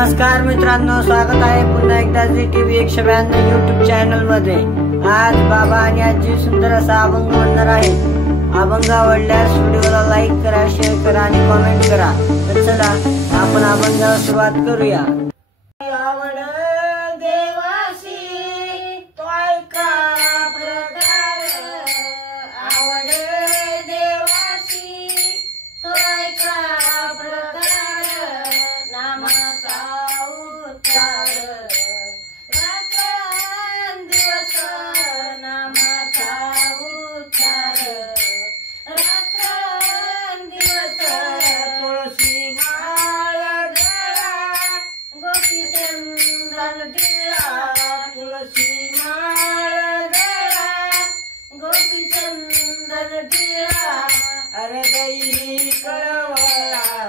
नमस्कार मित्रांनो, स्वागत आहे पुन्हा एकदा झी टीव्ही 192 YouTube चॅनल मध्ये। आज बाबा आणि आजी सुंदर असा अभंग म्हणणार आहे। अभंग आवडल्यास व्हिडिओला लाईक करा, शेअर करा आणि कमेंट करा। तर चला आपण अभंगाला सुरुवात करूया। अरे गई कळवळा